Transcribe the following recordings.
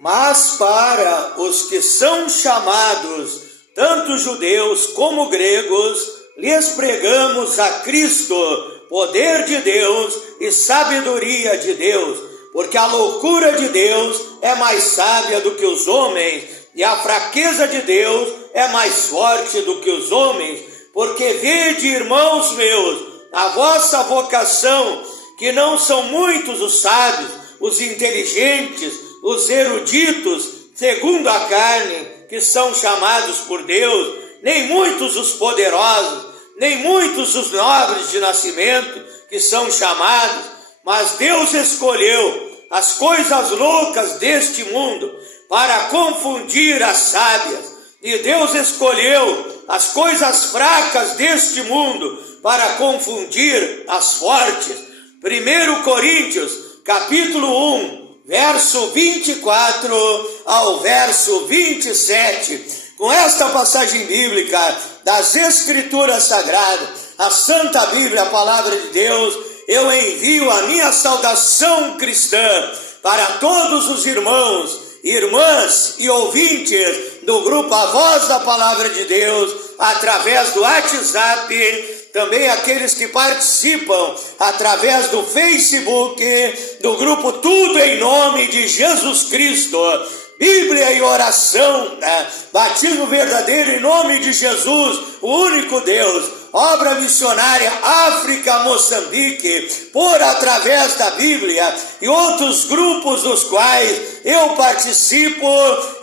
Mas para os que são chamados, tanto judeus como gregos, lhes pregamos a Cristo, poder de Deus e sabedoria de Deus, porque a loucura de Deus é mais sábia do que os homens, e a fraqueza de Deus é mais forte do que os homens. Porque vede, irmãos meus, a vossa vocação, que não são muitos os sábios, os inteligentes, os eruditos, segundo a carne, que são chamados por Deus, nem muitos os poderosos, nem muitos os nobres de nascimento, que são chamados, mas Deus escolheu as coisas loucas deste mundo para confundir as sábias, e Deus escolheu as coisas fracas deste mundo para confundir as fortes. 1 Coríntios, capítulo 1, verso 24 ao verso 27. Com esta passagem bíblica das Escrituras Sagradas, a Santa Bíblia, a Palavra de Deus, eu envio a minha saudação cristã para todos os irmãos, irmãs e ouvintes do grupo A Voz da Palavra de Deus, através do WhatsApp, também aqueles que participam através do Facebook, do grupo Tudo em Nome de Jesus Cristo, Bíblia e oração, batismo verdadeiro em nome de Jesus, o único Deus, obra missionária África, Moçambique, por através da Bíblia e outros grupos dos quais eu participo,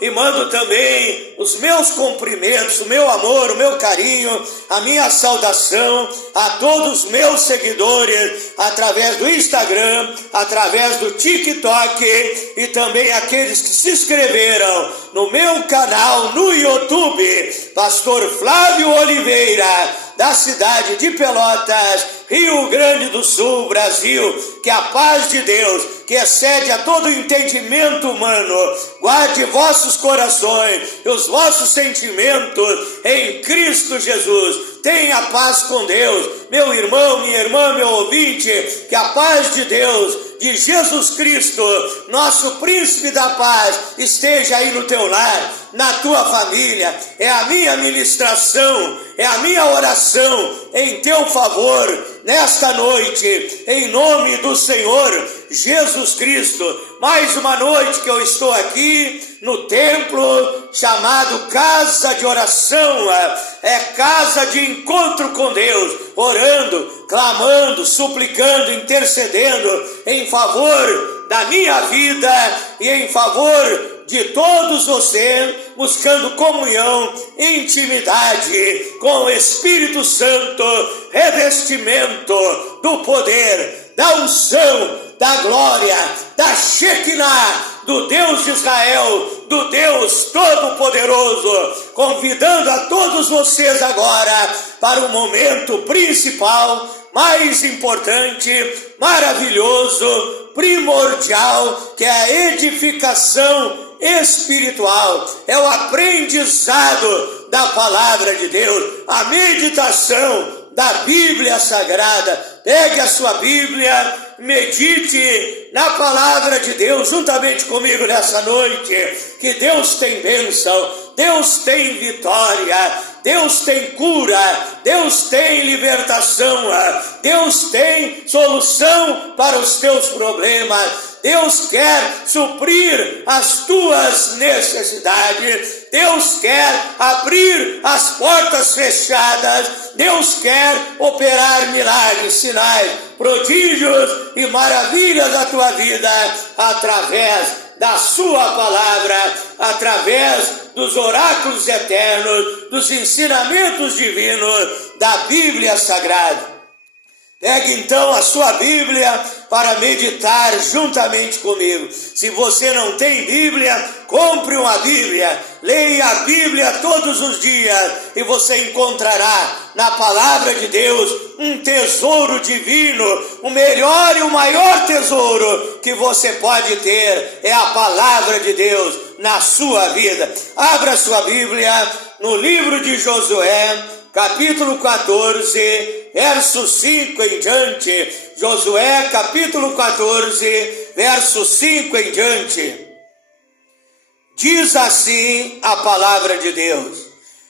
e mando também os meus cumprimentos, o meu amor, o meu carinho, a minha saudação a todos os meus seguidores através do Instagram, através do TikTok, e também aqueles que se inscreveram no meu canal no YouTube, Pastor Flávio Oliveira, da cidade de Pelotas, Rio Grande do Sul, Brasil. Que a paz de Deus, que excede a todo entendimento humano, guarde vossos corações e os vossos sentimentos em Cristo Jesus. Tenha paz com Deus, meu irmão, minha irmã, meu ouvinte. Que a paz de Deus, de Jesus Cristo, nosso príncipe da paz, esteja aí no teu lar, na tua família. É a minha ministração, é a minha oração em teu favor nesta noite, em nome do Senhor Jesus Cristo. Mais uma noite que eu estou aqui no templo chamado Casa de Oração, é casa de encontro com Deus, orando, clamando, suplicando, intercedendo em favor da minha vida e em favor de todos vocês, buscando comunhão, intimidade com o Espírito Santo, revestimento do poder, da unção, da glória, da Shekinah, do Deus de Israel, do Deus Todo-Poderoso, convidando a todos vocês agora para o momento principal, mais importante, maravilhoso, primordial, que é a edificação espiritual, é o aprendizado da palavra de Deus, a meditação da Bíblia Sagrada. Pegue a sua Bíblia, medite na palavra de Deus juntamente comigo nessa noite. Que Deus tem bênção, Deus tem vitória, Deus tem cura, Deus tem libertação, Deus tem solução para os teus problemas. Deus quer suprir as tuas necessidades. Deus quer abrir as portas fechadas. Deus quer operar milagres, sinais, prodígios e maravilhas da tua vida através da sua palavra, através dos oráculos eternos, dos ensinamentos divinos da Bíblia Sagrada. Pegue então a sua Bíblia para meditar juntamente comigo. Se você não tem Bíblia, compre uma Bíblia, leia a Bíblia todos os dias e você encontrará na palavra de Deus um tesouro divino. O melhor e o maior tesouro que você pode ter é a palavra de Deus na sua vida. Abra sua Bíblia no livro de Josué, capítulo 14, verso 5 em diante. Josué, capítulo 14, verso 5 em diante. Diz assim a palavra de Deus: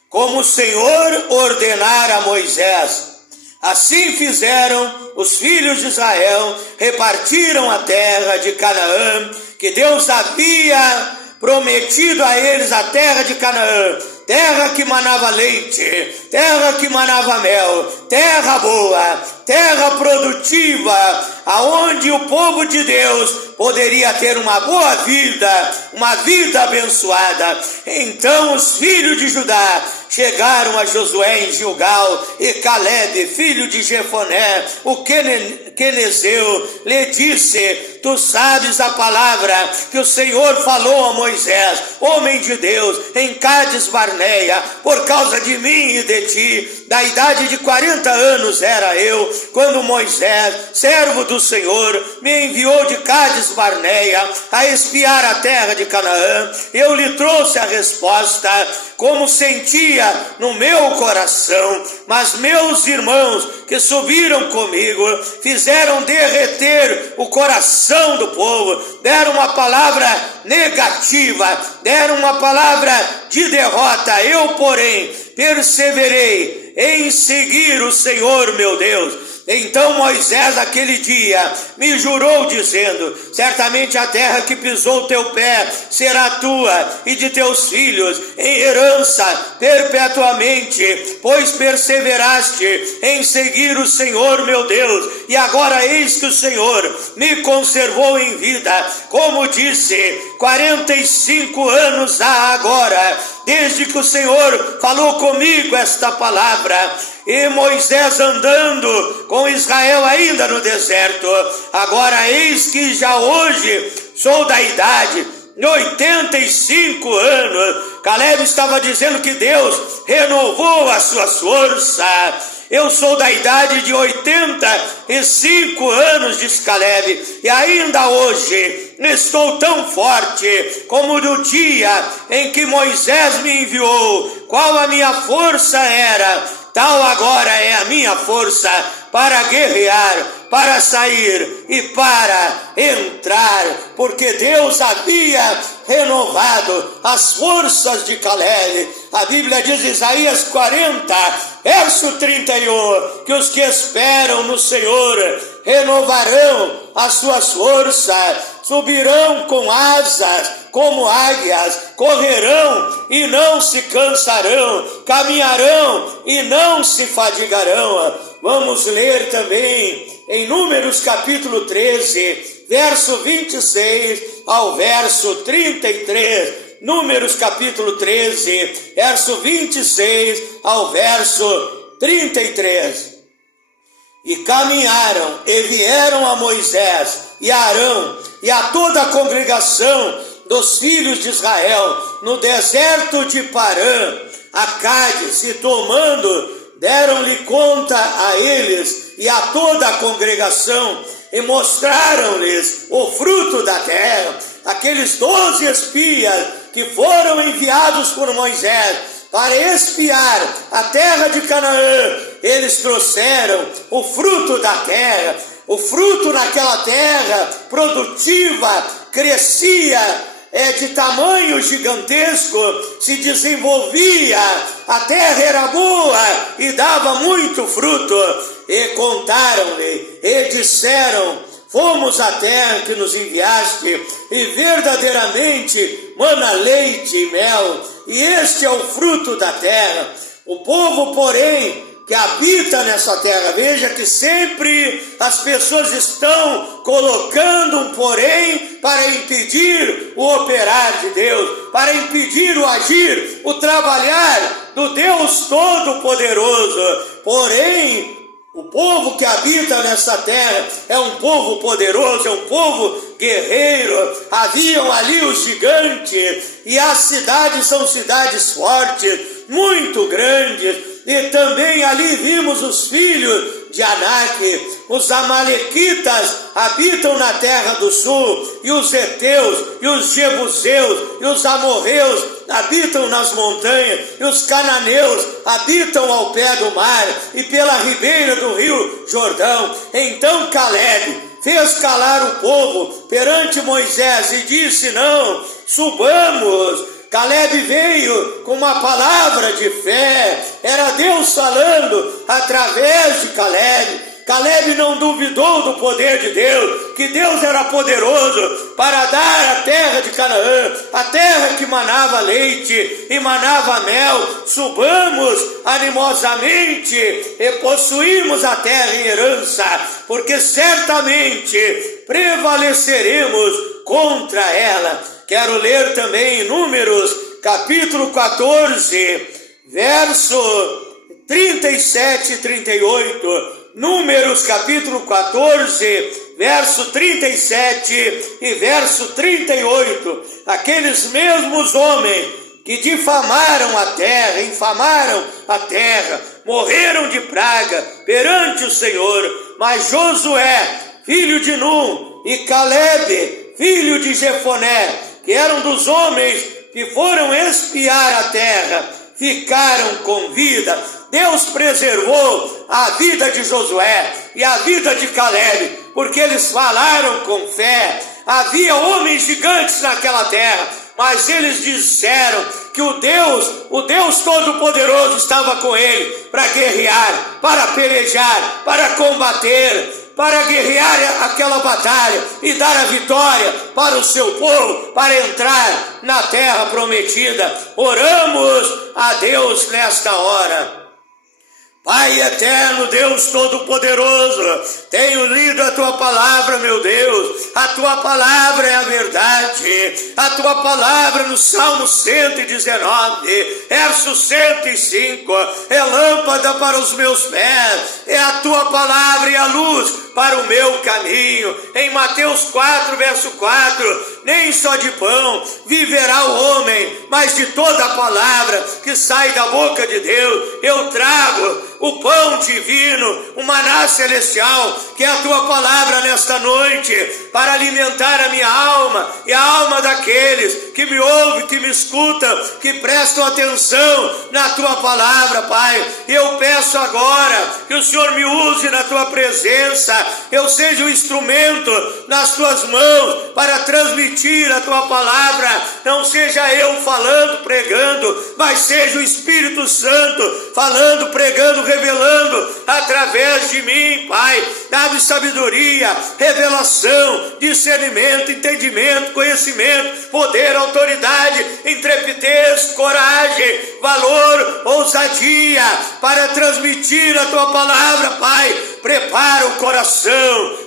como o Senhor ordenara a Moisés, assim fizeram os filhos de Israel, repartiram a terra de Canaã, que Deus havia prometido a eles, a terra de Canaã, terra que manava leite, terra que manava mel, terra boa, terra produtiva, aonde o povo de Deus poderia ter uma boa vida, uma vida abençoada. Então os filhos de Judá chegaram a Josué em Gilgal, e Caleb, filho de Jefoné, o quenezeu, lhe disse: tu sabes a palavra que o Senhor falou a Moisés, homem de Deus, em Cádiz Barneia, por causa de mim e de ti. Da idade de 40 anos era eu, quando Moisés, servo do Senhor, me enviou de Cádiz Barneia a espiar a terra de Canaã. Eu lhe trouxe a resposta, como sentia no meu coração, mas meus irmãos que subiram comigo fizeram derreter o coração do povo, deram uma palavra negativa, deram uma palavra de derrota. Eu, porém, perseverei em seguir o Senhor meu Deus. Então Moisés aquele dia me jurou dizendo: certamente a terra que pisou teu pé será tua e de teus filhos em herança perpetuamente, pois perseveraste em seguir o Senhor meu Deus. E agora eis que o Senhor me conservou em vida, como disse, 45 anos há agora, desde que o Senhor falou comigo esta palavra. E Moisés andando com Israel ainda no deserto. Agora eis que já hoje sou da idade de 85 anos. Caleb estava dizendo que Deus renovou as suas forças. Eu sou da idade de 85 anos, diz Caleb, e ainda hoje estou tão forte como no dia em que Moisés me enviou. Qual a minha força era, tal agora é a minha força para guerrear, para sair e para entrar, porque Deus havia renovado as forças de Caleb. A Bíblia diz, Isaías 40, verso 31, que os que esperam no Senhor renovarão as suas forças, subirão com asas como águias, correrão e não se cansarão, caminharão e não se fadigarão. Vamos ler também em Números capítulo 13, verso 26 ao verso 33. Números capítulo 13, verso 26 ao verso 33. E caminharam e vieram a Moisés e a Arão e a toda a congregação dos filhos de Israel no deserto de Parã, a Cádiz, e tomando, deram-lhe conta a eles e a toda a congregação, e mostraram-lhes o fruto da terra. Aqueles 12 espias que foram enviados por Moisés para espiar a terra de Canaã, eles trouxeram o fruto da terra. O fruto naquela terra produtiva crescia de tamanho gigantesco, se desenvolvia, a terra era boa e dava muito fruto. E contaram-lhe e disseram: fomos à terra que nos enviaste, e verdadeiramente mana leite e mel, e este é o fruto da terra. O povo, porém, que habita nessa terra, veja que sempre as pessoas estão colocando um porém para impedir o operar de Deus, para impedir o agir, o trabalhar do Deus Todo-Poderoso. Porém, o povo que habita nessa terra é um povo poderoso, é um povo guerreiro. Haviam ali os gigantes, e as cidades são cidades fortes, muito grandes. E também ali vimos os filhos de Anak. Os amalequitas habitam na terra do sul, e os heteus, e os jebuseus, e os amorreus habitam nas montanhas, e os cananeus habitam ao pé do mar e pela ribeira do rio Jordão. Então Caleb fez calar o povo perante Moisés e disse: não, subamos. Caleb veio com uma palavra de fé, era Deus falando através de Caleb. Caleb não duvidou do poder de Deus, que Deus era poderoso para dar a terra de Canaã, a terra que manava leite e manava mel. Subamos animosamente e possuímos a terra em herança, porque certamente prevaleceremos contra ela. Quero ler também Números, capítulo 14, verso 37 e 38. Números capítulo 14, verso 37 e verso 38. Aqueles mesmos homens que difamaram a terra, infamaram a terra, morreram de praga perante o Senhor. Mas Josué, filho de Num, e Caleb, filho de Jefoné, que eram dos homens que foram espiar a terra, ficaram com vida. Deus preservou a vida de Josué e a vida de Caleb, porque eles falaram com fé. Havia homens gigantes naquela terra, mas eles disseram que o Deus Todo-Poderoso estava com ele para guerrear, para pelejar, para combater, para guerrear aquela batalha e dar a vitória para o seu povo, para entrar na terra prometida. Oramos a Deus nesta hora. Pai eterno, Deus Todo-Poderoso, tenho lido a Tua palavra, meu Deus. A Tua palavra é a verdade. A Tua palavra no Salmo 119, verso 105, é lâmpada para os meus pés, é a Tua palavra e a luz para o meu caminho. Em Mateus 4, verso 4, nem só de pão viverá o homem, mas de toda a palavra que sai da boca de Deus. Eu trago o pão divino, o maná celestial, que é a Tua palavra nesta noite, para alimentar a minha alma e a alma daqueles que me ouvem, que me escutam, que prestam atenção na Tua palavra, Pai. Eu peço agora que o Senhor me use na Tua presença, eu seja o instrumento nas Tuas mãos para transmitir a Tua palavra. Não seja eu falando, pregando, mas seja o Espírito Santo falando, pregando, revelando através de mim, Pai. Dá-me sabedoria, revelação, discernimento, entendimento, conhecimento, poder, autoridade, intrepidez, coragem, valor, ousadia para transmitir a Tua palavra, Pai. Prepara o coração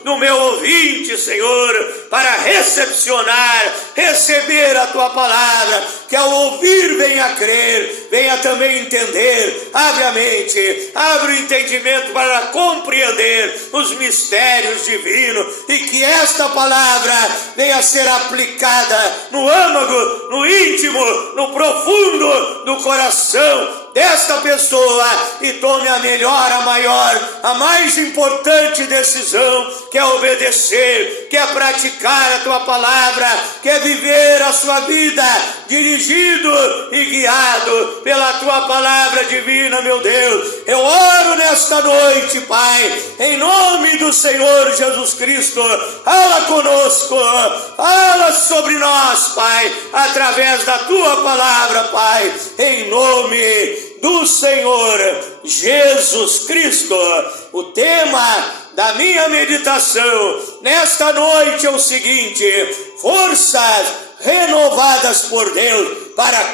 do meu ouvinte, Senhor, para recepcionar, receber a Tua palavra, que ao ouvir venha a crer, venha também entender. Abre a mente, abre o entendimento para compreender os mistérios divinos, e que esta palavra venha a ser aplicada no âmago, no íntimo, no profundo do coração desta pessoa, e tome a melhor, a maior, a mais importante decisão, que é obedecer, que é praticar a Tua palavra, que é viver a sua vida dirigido e guiado pela Tua palavra divina, meu Deus. Eu oro nesta noite, Pai, em nome do Senhor Jesus Cristo. Fala conosco, fala sobre nós, Pai, através da Tua palavra, Pai, em nome do Senhor Jesus Cristo. O tema da minha meditação nesta noite é o seguinte: forças renovadas por Deus para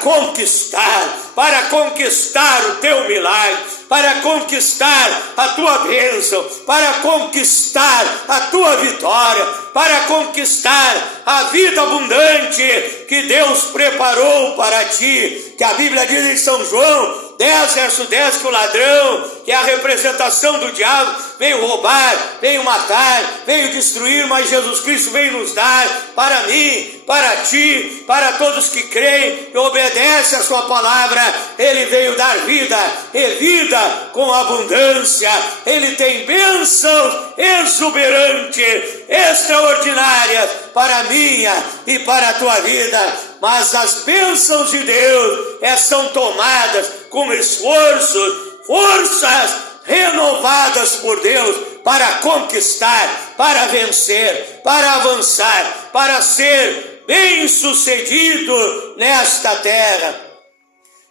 conquistar o Teu milagre, para conquistar a Tua bênção, para conquistar a Tua vitória, para conquistar a vida abundante que Deus preparou para ti, que a Bíblia diz em São João 10, verso 10, que o ladrão, que é a representação do diabo, veio roubar, veio matar, veio destruir, mas Jesus Cristo veio nos dar, para mim, para ti, para todos que creem e obedecem a Sua palavra. Ele veio dar vida, e vida com abundância. Ele tem bênçãos exuberantes, extraordinárias para a minha e para a tua vida. Mas as bênçãos de Deus são tomadas com esforço, forças renovadas por Deus para conquistar, para vencer, para avançar, para ser bem-sucedido nesta terra.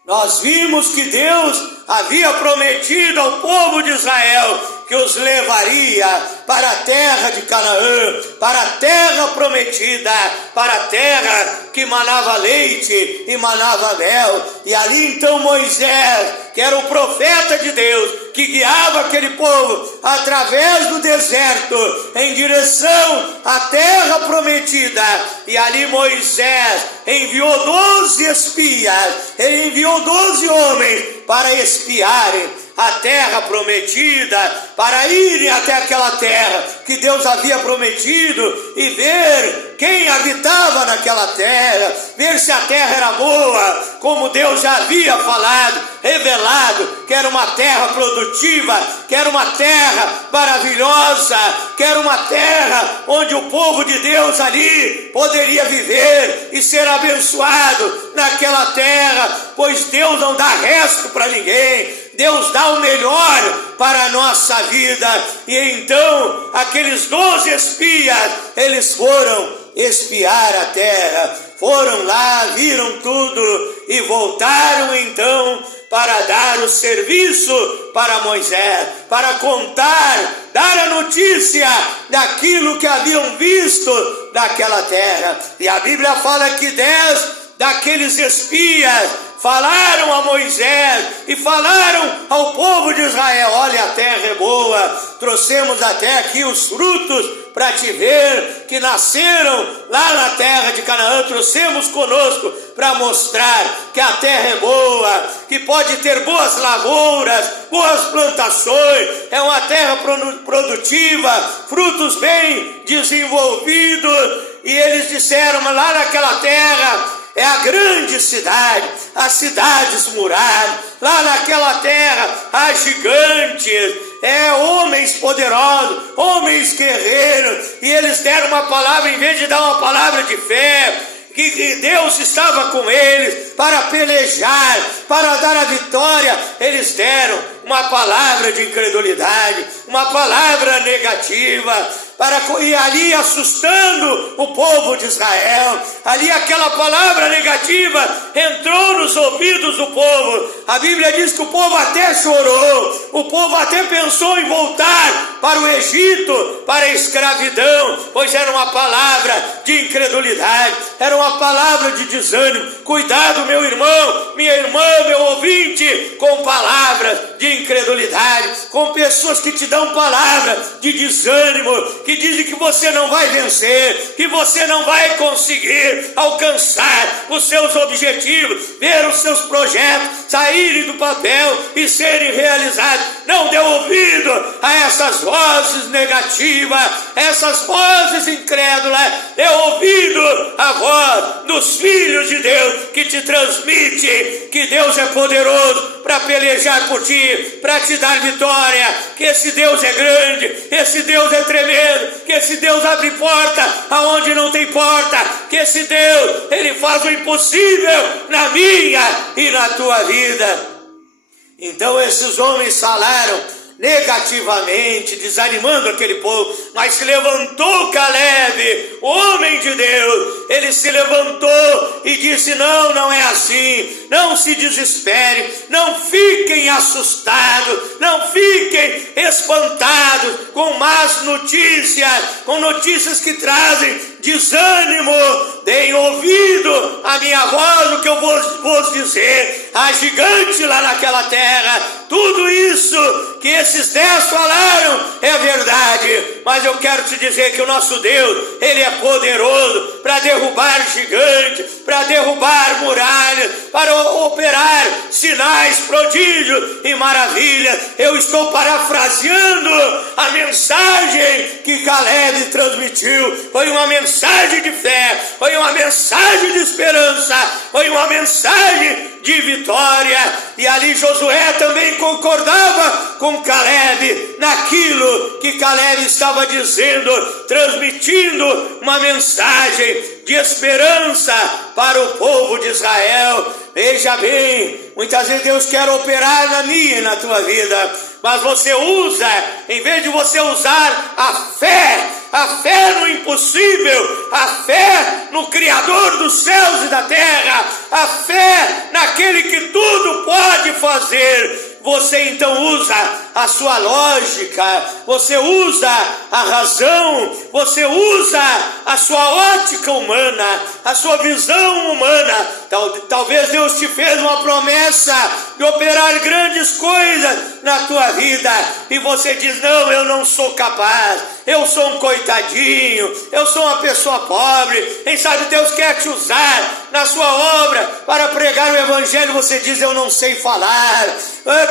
Nós vimos que Deus havia prometido ao povo de Israel que os levaria para a terra de Canaã, para a terra prometida, para a terra que manava leite e manava mel. E ali então Moisés, que era o profeta de Deus, que guiava aquele povo através do deserto em direção à terra prometida. E ali Moisés enviou 12 espias, ele enviou 12 homens para espiarem a terra prometida, para irem até aquela terra que Deus havia prometido e ver quem habitava naquela terra, ver se a terra era boa, como Deus já havia falado, revelado, que era uma terra produtiva, que era uma terra maravilhosa, que era uma terra onde o povo de Deus ali poderia viver e ser abençoado naquela terra, pois Deus não dá resto para ninguém. Deus dá o melhor para a nossa vida. E então aqueles 12 espias, eles foram espiar a terra, foram lá, viram tudo e voltaram então para dar o serviço para Moisés, para contar, dar a notícia daquilo que haviam visto naquela terra. E a Bíblia fala que 10 daqueles espias falaram a Moisés e falaram ao povo de Israel: olha, a terra é boa, trouxemos até aqui os frutos para te ver, que nasceram lá na terra de Canaã, trouxemos conosco para mostrar que a terra é boa, que pode ter boas lavouras, boas plantações, é uma terra produtiva, frutos bem desenvolvidos. E eles disseram: mas lá naquela terra é a grande cidade, as cidades muradas, lá naquela terra há gigantes, homens poderosos, homens guerreiros. E eles deram uma palavra, em vez de dar uma palavra de fé, que Deus estava com eles para pelejar, para dar a vitória, eles deram uma palavra de incredulidade, uma palavra negativa, e ali assustando o povo de Israel. Ali aquela palavra negativa entrou nos ouvidos do povo. A Bíblia diz que o povo até chorou, o povo até pensou em voltar para o Egito, para a escravidão, pois era uma palavra de incredulidade, era uma palavra de desânimo. Cuidado, meu irmão, minha irmã, meu ouvinte, com palavras de incredulidade, com pessoas que te dão palavras de desânimo, que dizem que você não vai vencer, que você não vai conseguir alcançar os seus objetivos, ver os seus projetos saírem do papel e serem realizados. Não dê ouvido a essas vozes negativas, essas vozes incrédulas. Dê ouvido à voz dos filhos de Deus, que te transmite que Deus é poderoso para pelejar por ti, para te dar vitória, que esse Deus é grande, esse Deus é tremendo, que esse Deus abre porta aonde não tem porta, que esse Deus, ele faz o impossível na minha e na tua vida. Então esses homens falaram negativamente, desanimando aquele povo, mas se levantou Caleb, o homem de Deus. Ele se levantou e disse: não, não é assim, não se desespere, não fiquem assustados, não fiquem espantados com más notícias, com notícias que trazem desânimo. Deem ouvido à minha voz, o que eu vou dizer. Há gigante lá naquela terra. Tudo isso que esses 10 falaram é verdade, mas eu quero te dizer que o nosso Deus, ele é poderoso para derrubar gigantes, para derrubar muralhas, para operar sinais, prodígios e maravilhas. Eu estou parafraseando a mensagem que Caleb transmitiu. Foi uma mensagem de fé, foi uma mensagem de esperança, foi uma mensagem de vitória. E ali Josué também concordava com Caleb naquilo que Caleb estava dizendo, transmitindo uma mensagem de esperança para o povo de Israel. Veja bem, muitas vezes Deus quer operar na minha e na tua vida, mas você usa, em vez de você usar a fé no impossível, a fé no Criador dos céus e da terra, a fé naquele que tudo pode fazer, você então usa a sua lógica, você usa a razão, você usa a sua ótica humana, a sua visão humana. Talvez Deus te fez uma promessa de operar grandes coisas na tua vida e você diz: não, eu não sou capaz, eu sou um coitadinho, eu sou uma pessoa pobre. Quem sabe Deus quer te usar na sua obra para pregar o evangelho, você diz: eu não sei falar,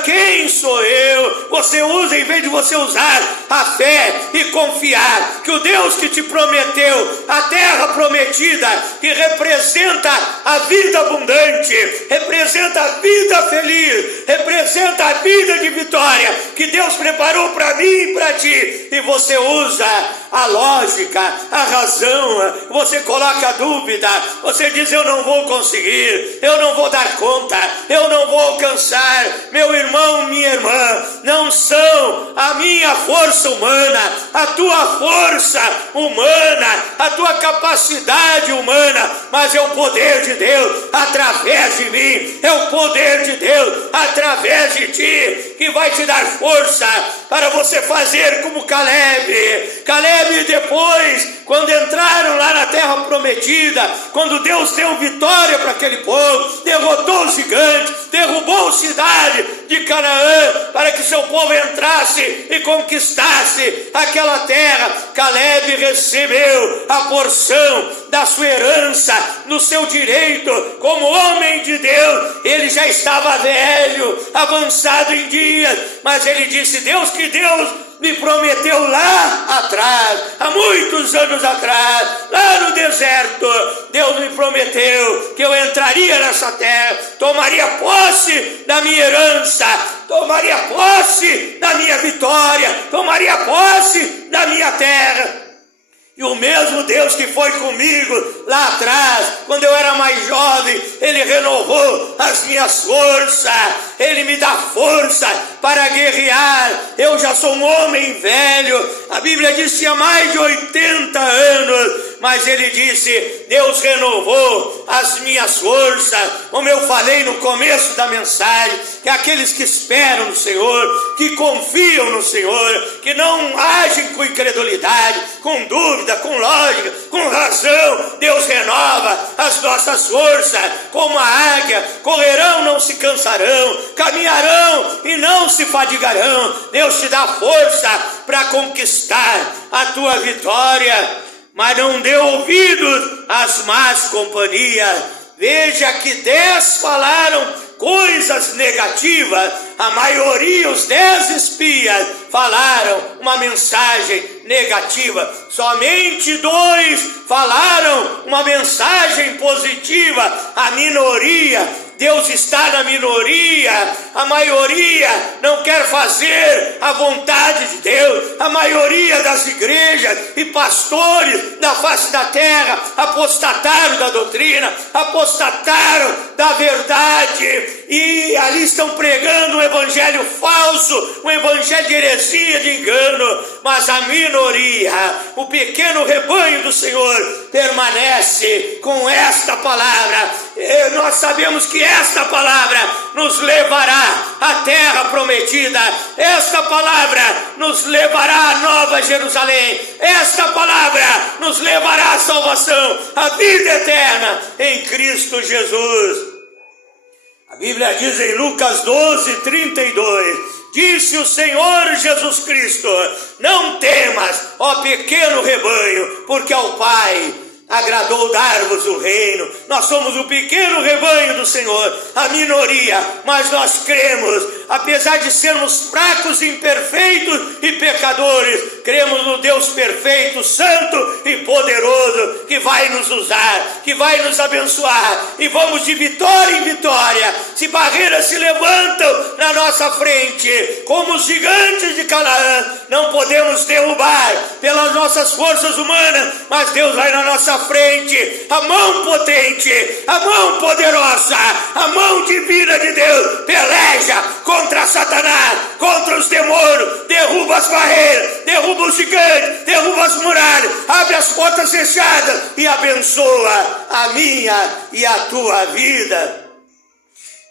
quem sou eu? Você usa, em vez de você usar a fé e confiar que o Deus que te prometeu a terra prometida, que representa a vida abundante, representa a vida feliz, representa a vida de vitória que Deus preparou para mim e para ti, e você usa a lógica, a razão, você coloca a dúvida, você diz: eu não vou conseguir, eu não vou dar conta, eu não vou alcançar. Meu irmão, minha irmã, não são a minha força humana, a tua força humana, a tua capacidade humana, mas é o poder de Deus através de mim, é o poder de Deus através de ti que vai te dar força para você fazer como Caleb depois, quando entraram lá na terra prometida, quando Deus deu vitória para aquele povo, derrotou os gigantes, derrubou a cidade de Canaã, para que seu povo entrasse e conquistasse aquela terra. Caleb recebeu a porção da sua herança, no seu direito, como homem de Deus. Ele já estava velho, avançado em dias, mas ele disse: Deus me prometeu lá atrás, há muitos anos atrás, lá no deserto, Deus me prometeu que eu entraria nessa terra, tomaria posse da minha herança, tomaria posse da minha vitória, tomaria posse da minha terra. E o mesmo Deus que foi comigo lá atrás, quando eu era mais jovem, Ele renovou as minhas forças, Ele me dá força para guerrear. Eu já sou um homem velho, a Bíblia diz que há mais de 80 anos, mas Ele disse: Deus renovou as minhas forças. Como eu falei no começo da mensagem, que aqueles que esperam no Senhor, que confiam no Senhor, que não agem com incredulidade, com dúvida, com lógica, com razão, Deus renova as nossas forças, como a águia, correrão, não se cansarão, caminharão e não se fadigarão. Deus te dá força para conquistar a tua vitória, mas não dê ouvidos às más companhias. Veja que 10 falaram coisas negativas, a maioria, os 10 espias, falaram uma mensagem negativa, somente 2 falaram uma mensagem positiva, a minoria. Deus está na minoria, a maioria não quer fazer a vontade de Deus. A maioria das igrejas e pastores da face da terra apostataram da doutrina, apostataram da verdade, e ali estão pregando um evangelho falso, um evangelho de heresia, de engano. Mas a minoria, o pequeno rebanho do Senhor, permanece com esta palavra. E nós sabemos que esta palavra nos levará à terra prometida, esta palavra nos levará à Nova Jerusalém, esta palavra nos levará à salvação, à vida eterna em Cristo Jesus. A Bíblia diz em Lucas 12:32, disse o Senhor Jesus Cristo: não temas, ó pequeno rebanho, porque ao Pai agradou dar-vos o reino. Nós somos o pequeno rebanho do Senhor, a minoria, mas nós cremos, apesar de sermos fracos, imperfeitos e pecadores, cremos no Deus perfeito, santo e poderoso, que vai nos usar, que vai nos abençoar, e vamos de vitória em vitória. Se barreiras se levantam na nossa frente, como os gigantes de Canaã, não podemos derrubar pelas nossas forças humanas, mas Deus vai na nossa frente, a mão potente, a mão poderosa, a mão divina de Deus, peleja contra Satanás, contra os demônios, derruba as barreiras, derruba os gigantes, derruba as muralhas, abre as portas fechadas e abençoa a minha e a tua vida.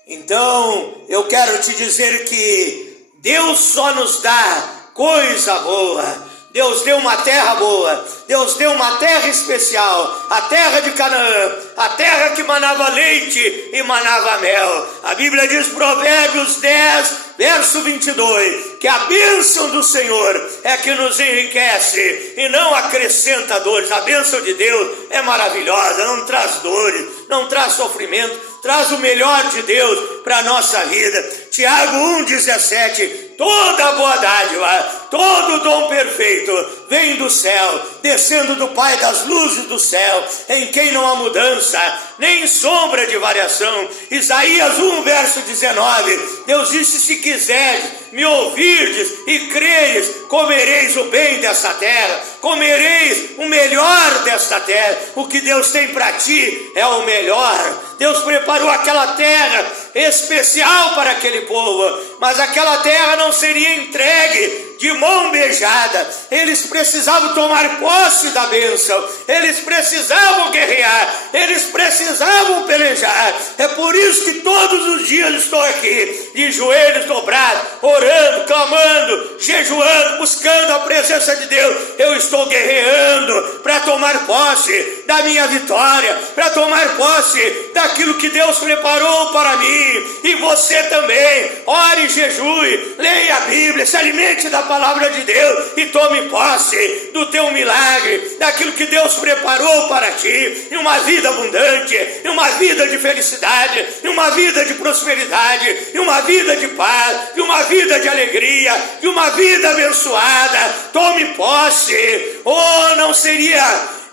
Então, eu quero te dizer que Deus só nos dá coisa boa. Deus deu uma terra boa, Deus deu uma terra especial, a terra de Canaã, a terra que manava leite e manava mel. A Bíblia diz, Provérbios 10, verso 22, que a bênção do Senhor é que nos enriquece e não acrescenta dores. A bênção de Deus é maravilhosa, não traz dores, não traz sofrimento, traz o melhor de Deus para a nossa vida. Tiago 1,17, toda boa dádiva, todo dom perfeito vem do céu, descendo do Pai das luzes do céu, em quem não há mudança, nem sombra de variação. Isaías 1, verso 19, Deus disse, se quiseres me ouvirdes e creres, comereis o bem dessa terra, comereis o melhor desta terra. O que Deus tem para ti é o melhor. Deus preparou aquela terra especial para aquele povo, mas aquela terra não seria entregue de mão beijada. Eles precisavam tomar posse da bênção, eles precisavam guerrear, eles precisavam pelejar. É por isso que todos os dias estou aqui, de joelhos dobrados, orando, clamando, jejuando, buscando a presença de Deus. Eu estou guerreando para tomar posse da minha vitória, para tomar posse daquilo que Deus preparou para mim. E você também, ore e jejue, leia a Bíblia, se alimente da palavra de Deus e tome posse do teu milagre, daquilo que Deus preparou para ti, e uma vida abundante, e uma vida de felicidade, e uma vida de prosperidade, e uma vida de paz, e uma vida de alegria, e uma vida abençoada. Tome posse. Oh, não seria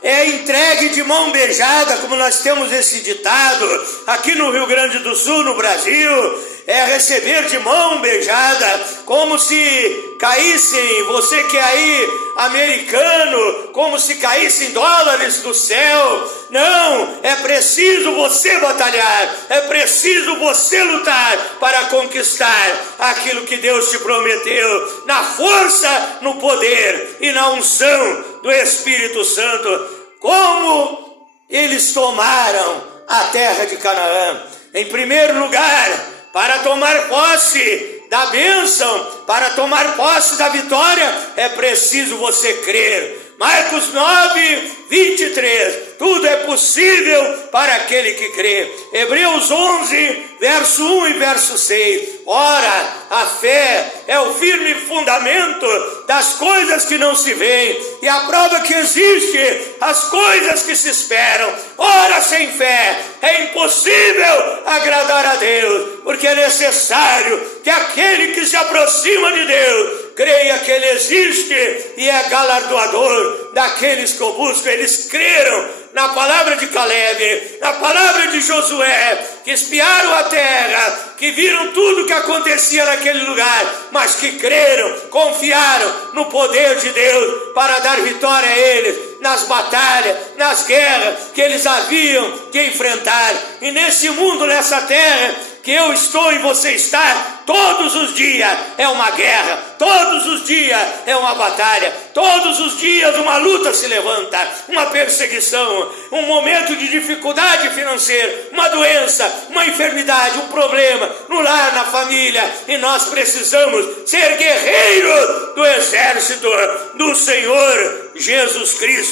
entregue de mão beijada, como nós temos esse ditado aqui no Rio Grande do Sul, no Brasil, é receber de mão beijada, como se caíssem, você que é aí americano, como se caíssem dólares do céu. Não, é preciso você batalhar, é preciso você lutar para conquistar aquilo que Deus te prometeu, na força, no poder e na unção do Espírito Santo. Como eles tomaram a terra de Canaã? Em primeiro lugar, para tomar posse da bênção, para tomar posse da vitória, é preciso você crer. Marcos 9, 23, tudo é possível para aquele que crê. Hebreus 11, verso 1 e verso 6, ora, a fé é o firme fundamento das coisas que não se veem, e a prova que existe as coisas que se esperam. Ora, sem fé é impossível agradar a Deus, porque é necessário que aquele que se aproxima de Deus creia que Ele existe e é galardoador daqueles que o buscam. Eles creram na palavra de Caleb, na palavra de Josué, que espiaram a terra, que viram tudo o que acontecia naquele lugar, mas que creram, confiaram no poder de Deus para dar vitória a eles nas batalhas, nas guerras que eles haviam de enfrentar. E nesse mundo, nessa terra que eu estou e você está, todos os dias é uma guerra, todos os dias é uma batalha, todos os dias uma luta se levanta, uma perseguição, um momento de dificuldade financeira, uma doença, uma enfermidade, um problema no lar, na família, e nós precisamos ser guerreiros do exército do Senhor Jesus Cristo.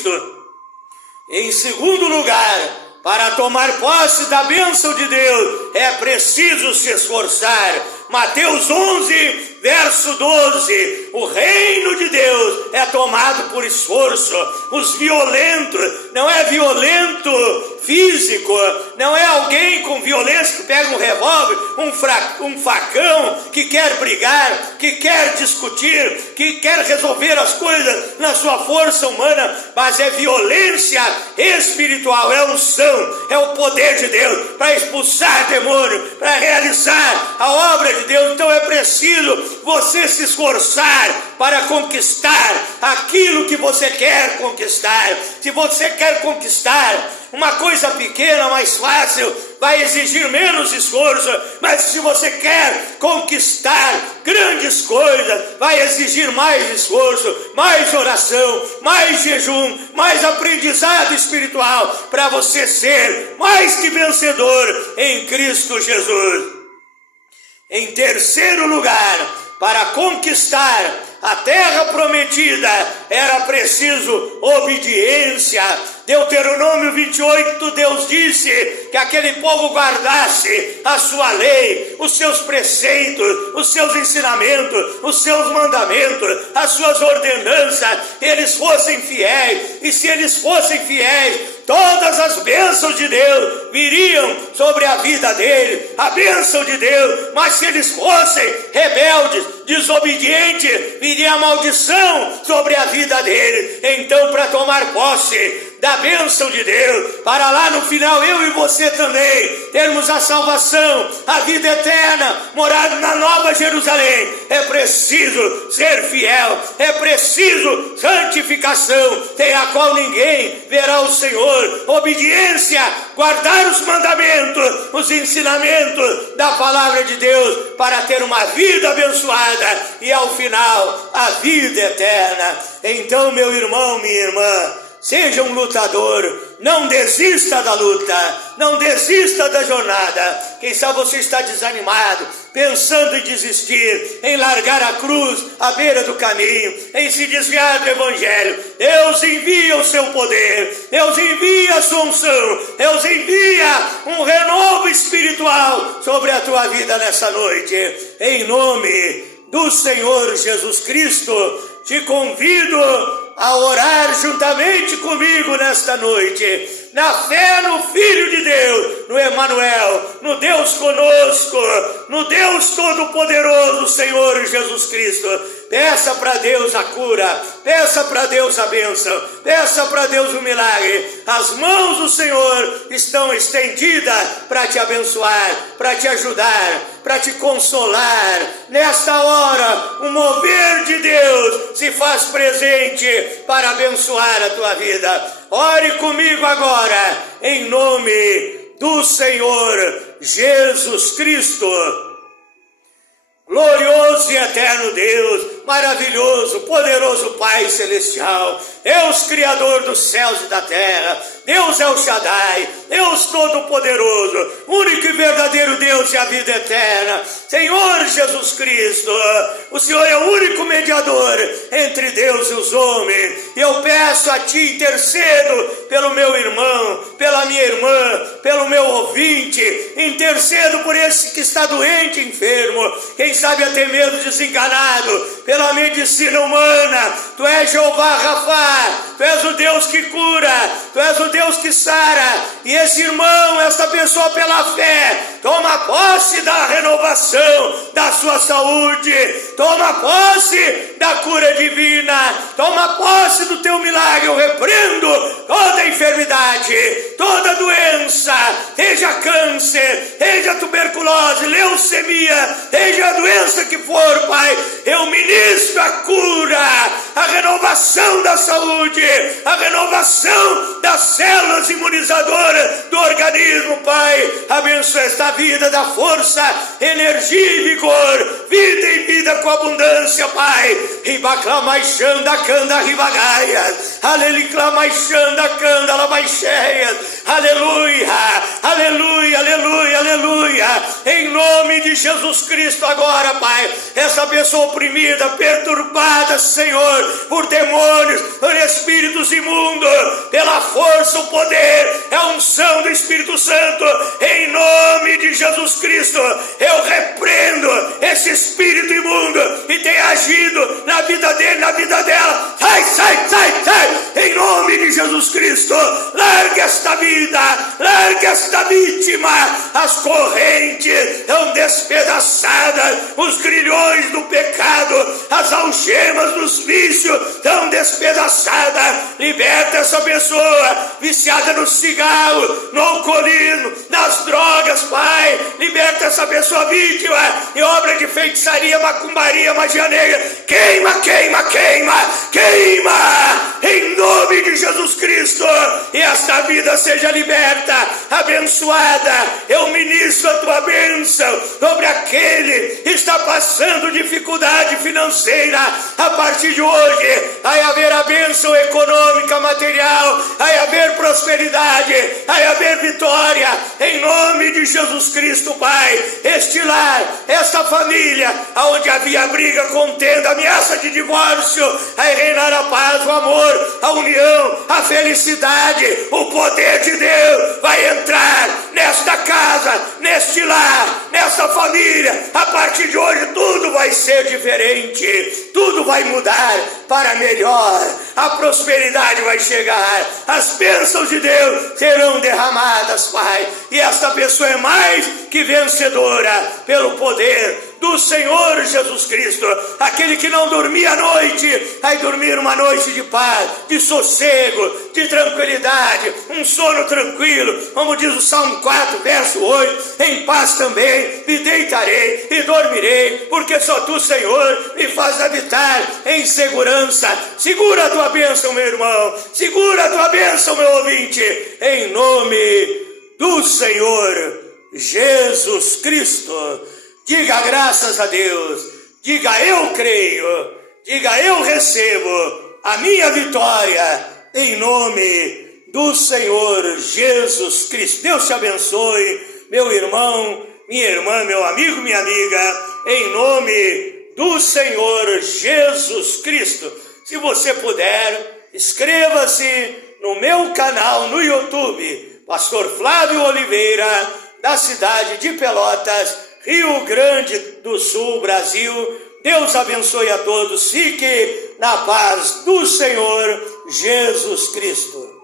Em segundo lugar, para tomar posse da bênção de Deus, é preciso se esforçar. Mateus 11, verso 12, o reino de Deus é tomado por esforço. Os violentos, não é violento físico, não é alguém com violência que pega um revólver, um facão, que quer brigar, que quer discutir, que quer resolver as coisas na sua força humana, mas é violência espiritual, é unção, é o poder de Deus para expulsar demônio, para realizar a obra de Deus. Então é preciso você se esforçar para conquistar aquilo que você quer conquistar. Se você quer conquistar uma coisa pequena, mais fácil, vai exigir menos esforço, mas se você quer conquistar grandes coisas, vai exigir mais esforço, mais oração, mais jejum, mais aprendizado espiritual, para você ser mais que vencedor em Cristo Jesus. Em terceiro lugar, para conquistar a terra prometida, era preciso obediência. Deuteronômio 28, Deus disse que aquele povo guardasse a sua lei, os seus preceitos, os seus ensinamentos, os seus mandamentos, as suas ordenanças, eles fossem fiéis. E se eles fossem fiéis, todas as bênçãos de Deus viriam sobre a vida deles, a bênção de Deus. Mas se eles fossem rebeldes, desobedientes, viria a maldição sobre a vida deles. Então, para tomar posse da bênção de Deus, para lá no final eu e você também termos a salvação, a vida eterna, morar na Nova Jerusalém, é preciso ser fiel, é preciso santificação, sem a qual ninguém verá o Senhor. Obediência, guardar os mandamentos, os ensinamentos da palavra de Deus, para ter uma vida abençoada e ao final a vida eterna. Então, meu irmão, minha irmã, seja um lutador, não desista da luta, não desista da jornada. Quem sabe você está desanimado, pensando em desistir, em largar a cruz à beira do caminho, em se desviar do Evangelho. Deus envia o seu poder, Deus envia a sua unção, Deus envia um renovo espiritual sobre a tua vida nessa noite. Em nome do Senhor Jesus Cristo, te convido a orar juntamente comigo nesta noite, na fé no Filho de Deus, no Emanuel, no Deus conosco, no Deus Todo-Poderoso, Senhor Jesus Cristo. Peça para Deus a cura, peça para Deus a bênção, peça para Deus o milagre. As mãos do Senhor estão estendidas para te abençoar, para te ajudar, para te consolar. Nesta hora, o mover de Deus se faz presente para abençoar a tua vida. Ore comigo agora, em nome do Senhor Jesus Cristo. Glorioso e eterno Deus, maravilhoso, poderoso Pai Celestial, Deus Criador dos céus e da terra, Deus El Shaddai, Deus Todo-Poderoso, único e verdadeiro Deus e a vida eterna, Senhor Jesus Cristo, o Senhor é o único mediador entre Deus e os homens, e eu peço a Ti, intercedo pelo meu irmão, pela minha irmã, pelo meu ouvinte, intercedo por esse que está doente, enfermo, quem sabe até mesmo desenganado pela medicina humana. Tu és Jeová Rafá, Tu és o Deus que cura, Tu és o Deus que sara, e esse irmão, essa pessoa pela fé, toma posse da renovação da sua saúde, toma posse da cura divina, toma posse do teu milagre. Eu repreendo toda enfermidade, toda doença, seja câncer, seja tuberculose, leucemia, seja a doença que for, Pai, eu ministro a cura, a renovação da saúde, a renovação das células imunizadoras do organismo, Pai. Abençoa esta vida, da força, energia e vigor, vida em vida com abundância, Pai. Ribaclamaixanda, canda, ribagaia, aleliclamaixanda, canda, labaixeias, aleluia, aleluia, aleluia, aleluia. Em nome de Jesus Cristo agora, Pai, essa pessoa oprimida, perturbada, Senhor, por demônios, por espíritos imundos, pela força, o poder, a unção do Espírito Santo, em nome de Jesus Cristo, eu repreendo esse espírito imundo que tem agido na vida dele, na vida dela. Sai, sai, sai, sai, em nome de Jesus Cristo. Larga esta vida, larga esta vítima. As correntes estão despedaçadas, os grilhões do pecado, as algemas dos vícios estão despedaçadas. Liberta essa pessoa viciada no cigarro, no alcoolismo, nas drogas, Pai. Liberta essa pessoa vítima de obra de feitiçaria, macumbaria, magia negra. Queima, queima, queima, queima, em nome de Jesus Cristo. E esta vida seja liberta, abençoada. Eu ministro a tua bênção sobre aquele que está passando dificuldade financeira. A partir de hoje vai haver a bênção econômica, material, vai haver prosperidade, vai haver vitória, em nome de Jesus Cristo, Pai. Este lar, esta família, onde havia briga, contenda, ameaça de divórcio, vai reinar a paz, o amor, a união, a felicidade. O poder de Deus vai entrar nesta casa, neste lar, nesta família. A partir de hoje tudo vai ser diferente, tudo vai mudar para melhor. A prosperidade vai chegar, as bênçãos de Deus serão derramadas, Pai. E esta pessoa é mais que vencedora pelo poder do Senhor Jesus Cristo. Aquele que não dormia à noite, vai dormir uma noite de paz, de sossego, de tranquilidade, um sono tranquilo, como diz o Salmo 4, verso 8, em paz também me deitarei e dormirei, porque só tu, Senhor, me faz habitar em segurança. Segura a tua bênção, meu irmão, segura a tua bênção, meu ouvinte, em nome do Senhor Jesus Cristo. Diga graças a Deus, diga eu creio, diga eu recebo a minha vitória em nome do Senhor Jesus Cristo. Deus te abençoe, meu irmão, minha irmã, meu amigo, minha amiga, em nome do Senhor Jesus Cristo. Se você puder, inscreva-se no meu canal no YouTube, Pastor Flávio Oliveira, da cidade de Pelotas, Rio Grande do Sul, Brasil. Deus abençoe a todos. Fique na paz do Senhor Jesus Cristo.